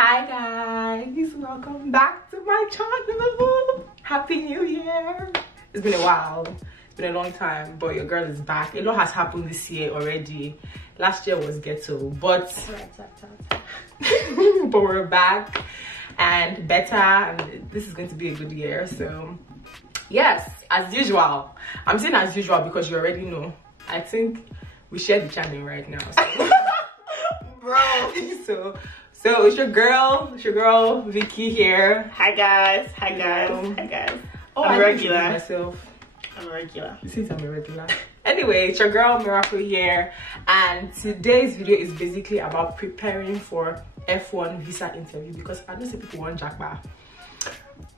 Hi guys, welcome back to my channel. Happy New Year. It's been a while, it's been a long time, but your girl is back. A lot has happened this year already. Last year was ghetto, but but we're back and better, and this is going to be a good year. So yes, as usual. I'm saying as usual because you already know. I think we share the channel right now, so. Bro. So it's your girl Vicky here. Hi guys. Oh, I'm regular. Myself. I'm regular. You think I'm a regular? Anyway, it's your girl Miracle here, and today's video is basically about preparing for F-1 visa interview, because I know some people want jackpot.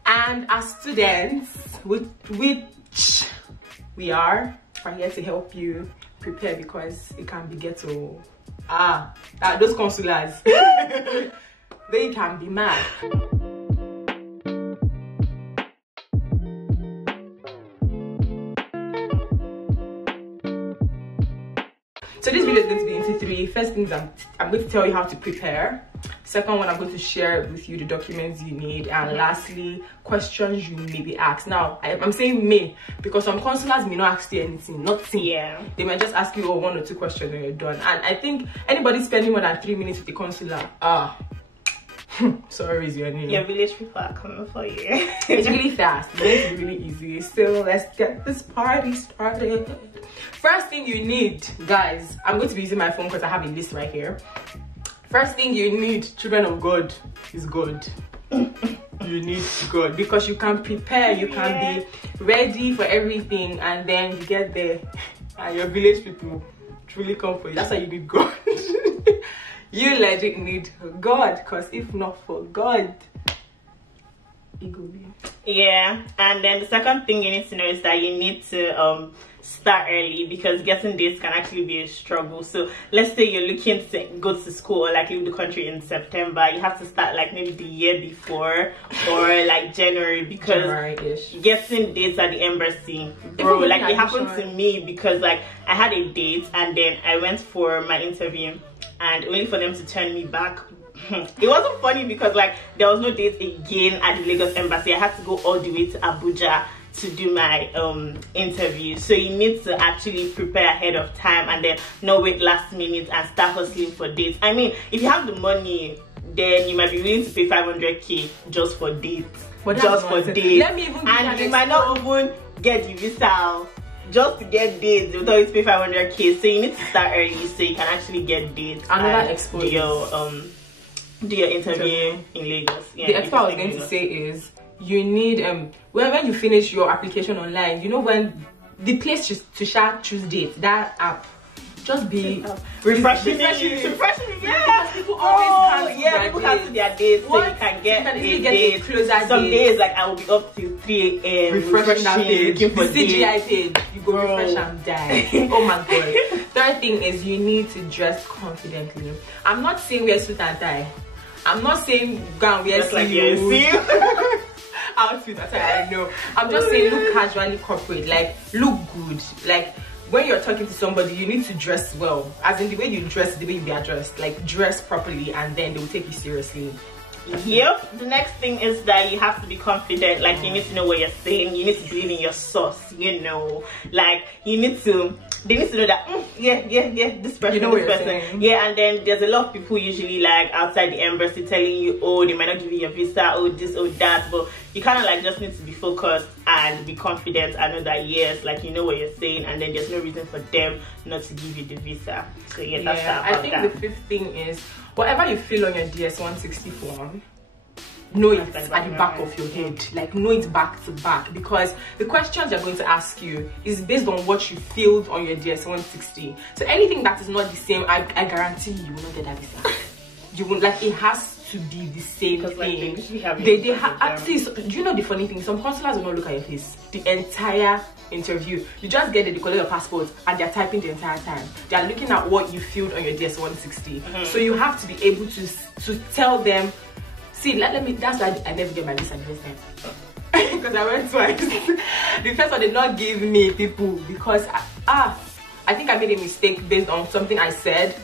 And as students, which we are, we're here to help you prepare, because it can be ghetto. Those consulars, they can be mad. So this video is going to be into three. First things, I'm going to tell you how to prepare. Second one, I'm going to share with you the documents you need, and lastly, questions you may be asked. Now, I'm saying may, because some consulars may not ask you anything, nothing. Yeah. They might just ask you one or two questions and you're done. And I think anybody spending more than 3 minutes with the consular, sorry is your name. Your village people are coming for you. It's really fast. It's really easy. So let's get this party started. First thing you need, guys, I'm going to be using my phone because I have a list right here. First thing you need, children of God, is God. You need God, because you can prepare, you can be ready for everything, and then you get there and your village people truly come for you. That's why you need God. You legit need God, because if not for God, it will be. Yeah, and then the second thing you need to know is that you need to start early, because getting dates can actually be a struggle. So let's say you're looking to go to school or like leave the country in September, you have to start like maybe the year before or like January, because getting dates at the embassy, bro, like it happened to me, because like I had a date and then I went for my interview and only for them to turn me back. It wasn't funny because like there was no date again at the Lagos embassy. I had to go all the way to Abuja to do my interview. So you need to actually prepare ahead of time and then not wait last minute and start hustling for dates. I mean, if you have the money, then you might be willing to pay 500k just for dates. Just for dates. Let me even and you might not even get the visa just to get dates. They'll tell you to pay 500k. So you need to start early so you can actually get dates. Another exposure. Do your interview in Lagos. Yeah, the expo I was going to say is you need when you finish your application online, you know, when the place to choose dates, that app just be refreshing. Yeah, people always people cancel their dates, so you can get a date. Some days like I will be up till 3 a.m. refreshing that page, looking for the CGI page. You go refresh and die. Oh my god. Third thing is you need to dress confidently. I'm not saying wear suit and tie. I'm not saying go and wear outfit attire. I know. I'm just saying look casually corporate, like look good. Like when you're talking to somebody, you need to dress well. As in the way you dress, the way you be addressed. Like dress properly, and then they will take you seriously. Yep. The next thing is that you have to be confident. Like you need to know what you're saying. You need to believe in your sauce. You know, like you need to. They need to know that this person, you know this person. Saying. Yeah, and then there's a lot of people usually like outside the embassy telling you, oh, they might not give you your visa, oh this, oh that, but you kind of like just need to be focused and be confident and know that yes, like you know what you're saying, and then there's no reason for them not to give you the visa. So yeah, that's that. I think the fifth thing is whatever you feel on your DS-160 form, know it at the back of your head, like know it back to back, because the questions they're going to ask you is based on what you filled on your DS-160. So anything that is not the same, I guarantee you will not get that visa. You won't, like, it has to be the same thing. Like, they have actually, do you know the funny thing? Some consulars will not look at your face the entire interview. You just get there, they collect your passport and they're typing the entire time. They're looking at what you filled on your DS-160. So you have to be able to tell them, see, let me, that's why I never get my visa the first time. Because I went twice. The first one did not give me people because I think I made a mistake based on something I said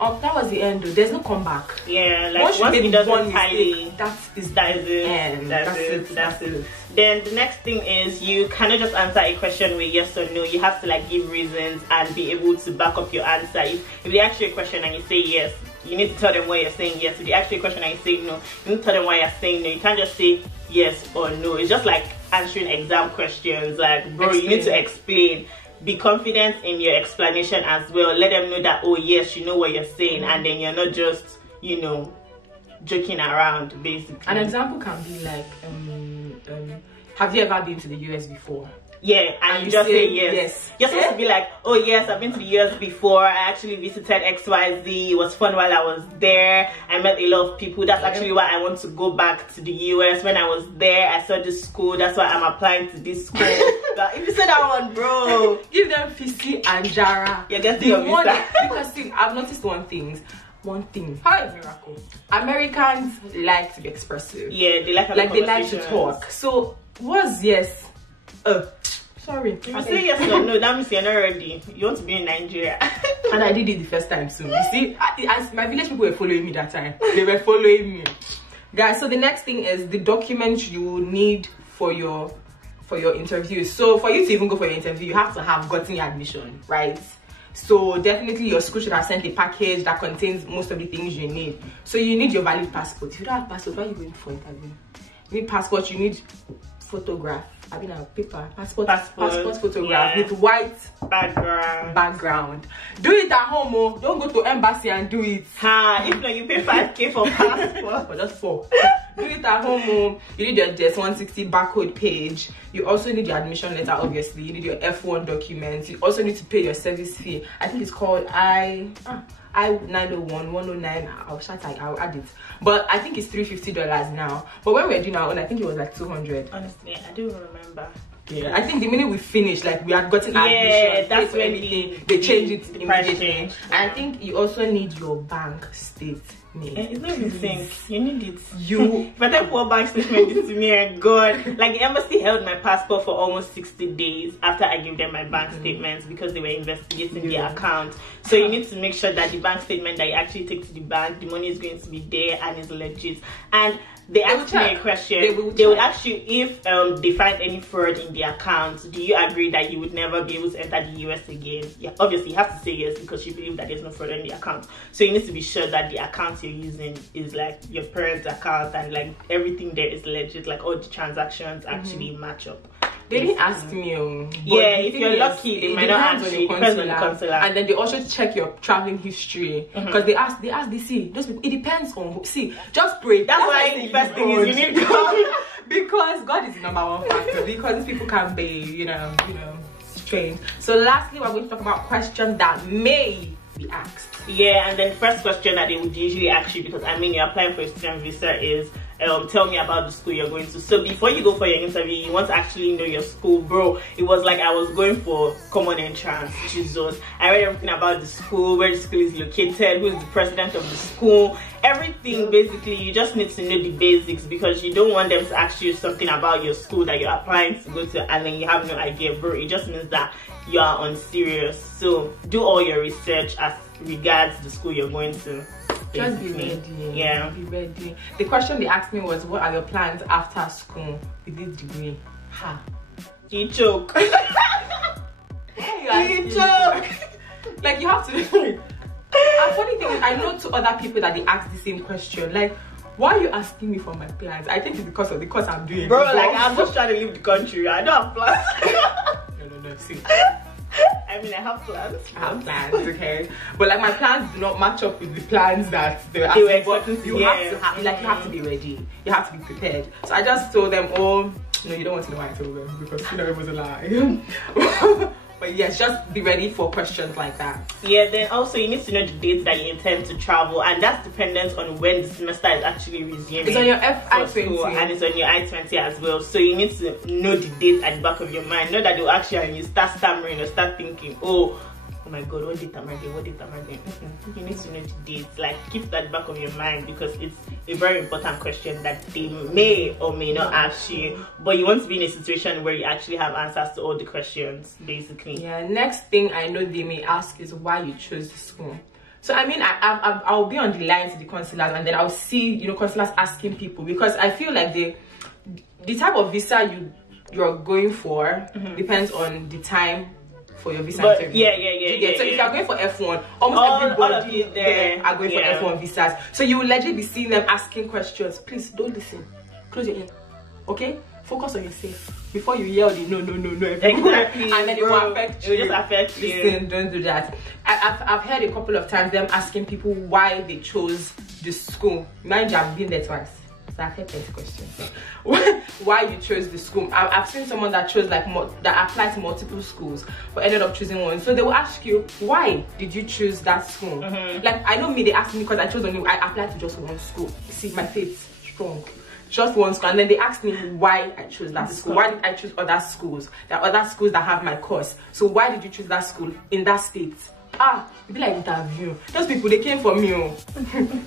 That was the end though. There's no comeback. Yeah, like once it doesn't tally, that's it. That's it. Then the next thing is you cannot just answer a question with yes or no. You have to like give reasons and be able to back up your answer. If they ask you a question and you say yes, you need to tell them why you're saying yes. If they ask you a question and you say no, you need to tell them why you're saying no. You can't just say yes or no. It's just like answering exam questions. Like, bro, you need to explain. Be confident in your explanation as well. Let them know that, oh yes, you know what you're saying, and then you're not just, you know, joking around, basically. An example can be like, have you ever been to the US before? Yeah, and you just say yes. You're supposed to be like, oh yes, I've been to the US before. I actually visited XYZ. It was fun while I was there. I met a lot of people. That's actually why I want to go back to the US. When I was there, I saw this school. That's why I'm applying to this school. If you say that one, bro, give them Fisi and Jara. You're getting your visa. Because see, I've noticed one thing. How is miracle? Americans like to be expressive. Yeah, they like to talk. So what's yes? Sorry. If you say yes or no, that means you're not ready. You want to be in Nigeria. And I did it the first time too. You see, as my village people were following me that time. They were following me. Guys, so the next thing is the documents you need for your interview. So for you to even go for your interview, you have to have gotten your admission, right? So definitely your school should have sent a package that contains most of the things you need. So you need your valid passport. If you don't have passport, why are you going for interview? You need passport, you need photograph. I mean, paper, passport photograph with white background. Do it at home, oh. Don't go to embassy and do it. If not, you pay 5K for passport. Or just 4. Do it at home, oh. You need your DS-160 barcode page. You also need your admission letter, obviously. You need your F-1 documents. You also need to pay your service fee. I think it's called I-901, 109. I'll add it. But I think it's $350 now. But when we're doing our own, I think it was like 200. Honestly, I don't remember. Yeah, I think the minute we finished, like we had gotten admission, that's when they changed it immediately. And I think you also need your bank statement. It's not the same. You need it. If I take one bank statement this to me, and God, like the embassy held my passport for almost 60 days after I gave them my bank statements because they were investigating the account. So you need to make sure that the bank statement that you actually take to the bank, the money is going to be there and is legit. And they asked me a question. They would ask you if they find any fraud in the account, do you agree that you would never be able to enter the US again? Yeah, obviously you have to say yes because you believe that there's no fraud in the account. So you need to be sure that the account you're using is like your parents' account and like everything there is legit, like all the transactions actually match up. They didn't ask me. Yeah, if you're lucky, they might not ask you. Depends on the consular. And then they also check your traveling history because they ask those people. It depends on just pray. That's why the first thing is you need God. Because God is the #1 factor. Because these people can be, you know, strange. So lastly, we're going to talk about questions that may be asked. Yeah, and then the first question that they would usually ask you, because I mean you're applying for a student visa, is tell me about the school you're going to. So before you go for your interview, you want to actually know your school. Bro, it was like I was going for common entrance. Jesus, I read everything about the school, where the school is located, who is the president of the school, everything. Basically, you just need to know the basics because you don't want them to ask you something about your school that you're applying to go to and then you have no idea. Bro, it just means that you are unserious. So do all your research as regards the school you're going to. Just be ready. Yeah. Be ready. The question they asked me was, what are your plans after school with this degree? You choke. You choke. Like you have to. And funny thing is, I know 2 other people that they asked the same question. Like, why are you asking me for my plans? I think it's because of the course I'm doing. Bro, like I'm just trying to leave the country. I don't have plans. No. See. I mean, I have plans. I have plans, okay, but like my plans do not match up with the plans that they were expecting. You have to be ready. You have to be prepared. So I just told them, oh, no, you don't want to know why I told them because it was a lie. But yes, just be ready for questions like that. Yeah, then also you need to know the dates that you intend to travel, and that's dependent on when the semester is actually resuming. It's on your I-20 and it's on your I-20 as well. So you need to know the date at the back of your mind. Not that they'll ask you and you start stammering or start thinking, oh my god, what date am I doing? You need to know the dates. Like, keep that back of your mind because it's a very important question that they may or may not ask you, but you want to be in a situation where you actually have answers to all the questions, basically. Yeah, next thing I know they may ask is why you chose the school. So I mean, I'll be on the line to the consulars, and then I'll see, you know, consulars asking people, because I feel like the type of visa you're going for depends on the time for your visa interview. Yeah. So if you're going for F1, almost everybody there are going for F1 visas. So you will legit be seeing them asking questions. Please don't listen. Close your ear. Okay? Focus on yourself before you yell the no exactly, and then it will affect you. It will just affect you. Listen, don't do that. I've heard a couple of times them asking people why they chose this school. Mind you, I've been there twice, so I've heard 20 questions. Why you chose the school? I've seen someone that chose like that applied to multiple schools but ended up choosing one. So they will ask you, why did you choose that school? Like, I know me, they asked me because I chose only, I applied to just one school. See, my faith strong. Just one school, and then they asked me why I chose that school. Why did I choose other schools? There are other schools that have my course. So why did you choose that school in that state? It'd be like interview. Those people, they came for me.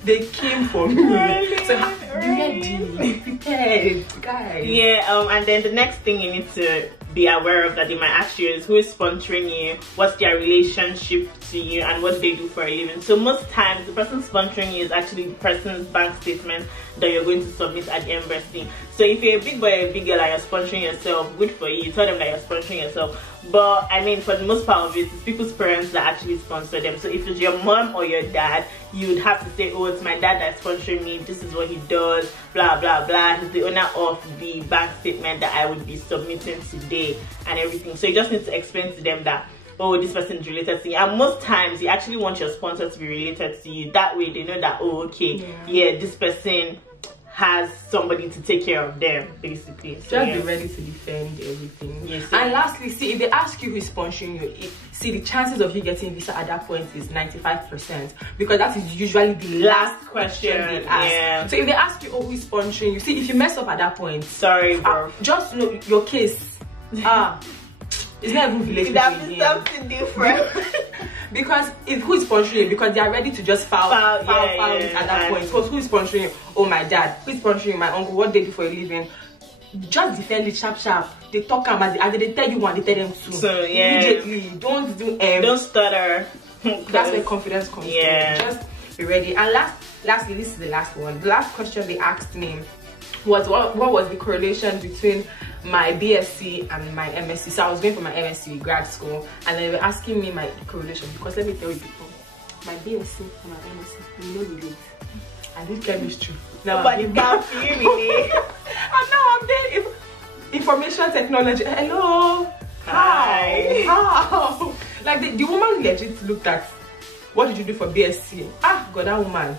They came for me. Really? So be ready, prepared, guys. Yeah. And then the next thing you need to be aware of that they might ask you is, who is sponsoring you, what's their relationship to you, and what do they do for a living. So most times the person sponsoring you is actually the person's bank statement that you're going to submit at the embassy. So if you're a big boy or a big girl and you're sponsoring yourself, good for you. Tell them that you're sponsoring yourself. But I mean, for the most part of it, it's people's parents that actually sponsor them. So if it's your mom or your dad, you would have to say, oh, it's my dad that's sponsoring me, this is what he does, blah blah blah, he's the owner of the bank statement that I would be submitting today and everything. So you just need to explain to them that, oh, this person is related to you. And most times you actually want your sponsor to be related to you. That way they know that, oh, okay, yeah, this person has somebody to take care of them, basically. So just be ready to defend everything. Yes. And lastly, see, if they ask you who is sponsoring you, see, the chances of you getting visa at that point is 95%, because that is usually the last question they ask. Yeah. So if they ask you, oh, who is sponsoring you, see, if you mess up at that point, sorry, bro. Just know your case. It's not even related to something different. Because if who is sponsoring you, because they are ready to just file it at that point. Because who is sponsoring you? Oh, my dad. Who is sponsoring you? My uncle. What they do for a living? Just defend it sharp. They talk about it, and they tell you one, they tell them two. So yeah, immediately. Don't do don't stutter. That's where confidence comes in. Just be ready. And lastly, this is the last one. The last question they asked me was what was the correlation between my BSc and my MSc. So I was going for my MSc grad school, and they were asking me my correlation, because let me tell you people, my BSc and my MSc, we know relate. I did chemistry. Now but you can't feel me. And now I'm there. Information technology. Hello. Hi. How? Like the woman legit looked at, what did you do for BSc? God, that woman.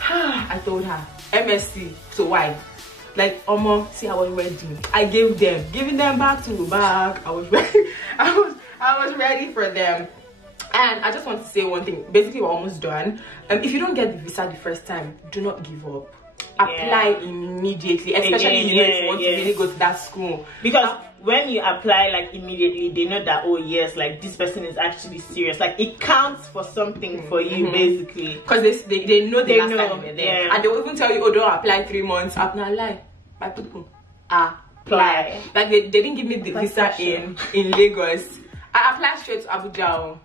I told her MSc. So why? Like, almost see, I was ready. I giving them back to back. I was ready. I was ready for them. And I just want to say one thing. Basically, we're almost done. If you don't get the visa the first time, do not give up. Apply immediately, especially if you want to really go to that school. Because when you apply like immediately, they know that, oh yes, like this person is actually serious. Like it counts for something for you, basically. Because they know the last time you were there, and they will even tell you, oh, don't apply 3 months. I'm not lying. My people apply. Like they didn't give me the visa in Lagos. I applied straight to Abuja.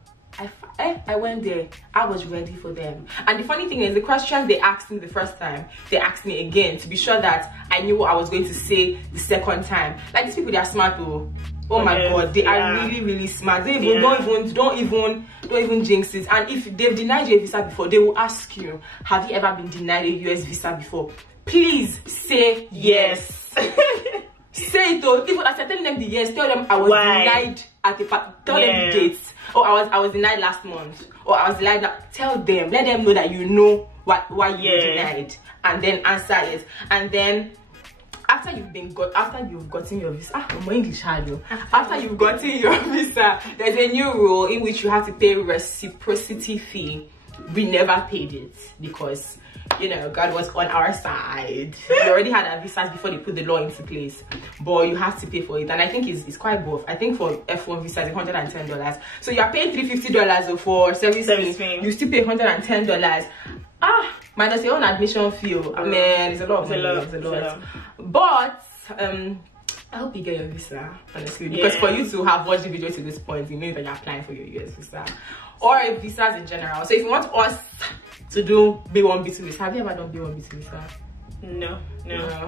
I went there. I was ready for them. And the funny thing is, the questions they asked me the first time, they asked me again to be sure that I knew what I was going to say the second time. Like, these people, they are smart though. Oh my god, they are really smart. They don't even jinx it. And if they've denied you a visa before, they will ask you, have you ever been denied a US visa before? Please say yes. Say it though. Even as I tell them the yes, tell them I was denied at the tell them the dates. Oh, I was denied last month. Or I was denied. Tell them, let them know that you know why you were denied, and then answer it. And then after you've gotten your visa, more English hard. After you've gotten your visa, there's a new rule in which you have to pay reciprocity fee. We never paid it because, you know, God was on our side. We already had our visas before they put the law into place, but you have to pay for it. And I think it's quite both. I think for F1 visas, it's $110. So you are paying $350 for service fee. You still pay $110. Minus your own admission fee. I mean, it's a lot of money. It's a lot. But I hope you get your visa, honestly, because for you to have watched the video to this point, you know that you're applying for your US visa. or visas in general. So if you want us to do B1, B2 visa, have you ever done B1, B2 visa? No.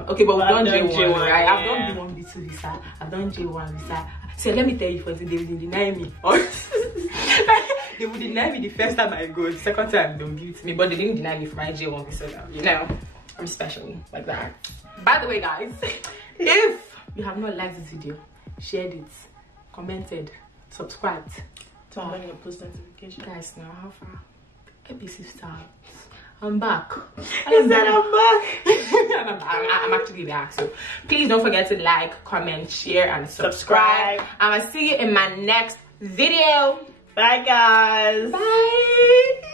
Okay, but we've done J1, J1, right? yeah. I've done B1, B2 visa. I've done J1 visa. So let me tell you first, they will deny me. They would deny me the first time I go. The second time, don't give it to me. But they didn't deny me for my J1 visa. You know, I'm special like that. By the way, guys, if you have not liked this video, shared it, commented, subscribed, turn on your post notification. Guys, now how far? Episode starts. I'm back. I'm back. I'm actually back. So please don't forget to like, comment, share, and subscribe. And I'll see you in my next video. Bye, guys. Bye.